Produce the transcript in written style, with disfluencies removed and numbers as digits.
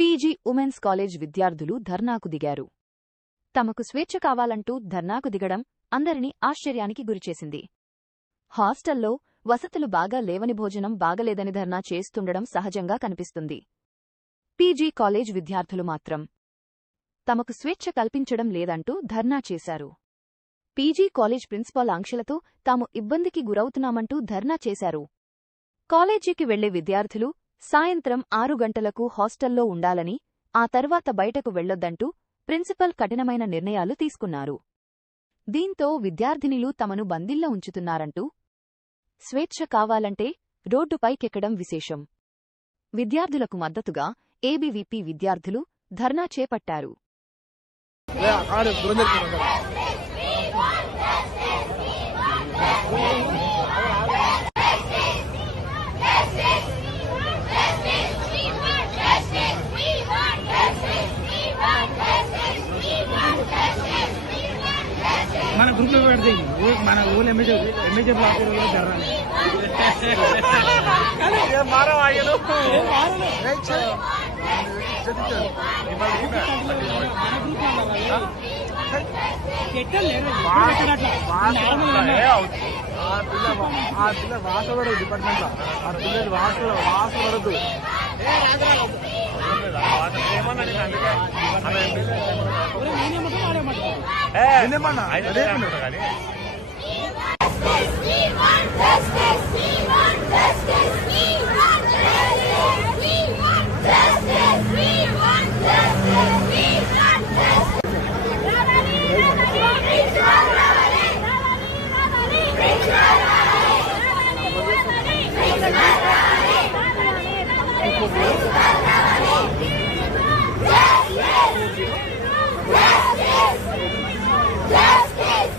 PG women's college విద్యార్థులు ధర్నాకు దిగారు. తమకు స్వేచ్ఛ కావాలంటూ ధర్నాకు దిగడం అందరినీ ఆశ్చర్యానికి గురిచేసింది. హాస్టల్లో వసతులు బాగా లేవని, భోజనం బాగలేదని ధర్నా చేస్తుండడం సహజంగా కనిపిస్తుంది. పీజీ కాలేజ్ విద్యార్థులు మాత్రం తమకు స్వేచ్ఛ కల్పించడం లేదంటూ ధర్నా చేశారు. పీజీ కాలేజ్ ప్రిన్సిపాల్ ఆంక్షలతో తాము ఇబ్బందికి గురవుతున్నామంటూ ధర్నా చేశారు. కాలేజీకి వెళ్లే విద్యార్థులు సాయంత్రం 6 గంటలకు హాస్టల్లో ఉండాలని, ఆ తర్వాత బయటకు వెళ్లొద్దంటూ ప్రిన్సిపల్ కఠినమైన నిర్ణయాలు తీసుకున్నారు. దీంతో విద్యార్థినిలు తమను బందీల్లో ఉంచుతున్నారంటూ స్వేచ్ఛ కావాలంటే రోడ్డుపైకెక్కడం విశేషం. విద్యార్థులకు మద్దతుగా ఏబీవీపీ విద్యార్థులు ధర్నా చేపట్టారు. మన గ్రూప్ లో పెడితే మన ఊళ్ళో ఎంఏజీ బ్లాక్ జరగాలి. వాసపడదు డిపార్ట్మెంట్ లో, ఆ పిల్లలు వాసపడద్దు. Justice!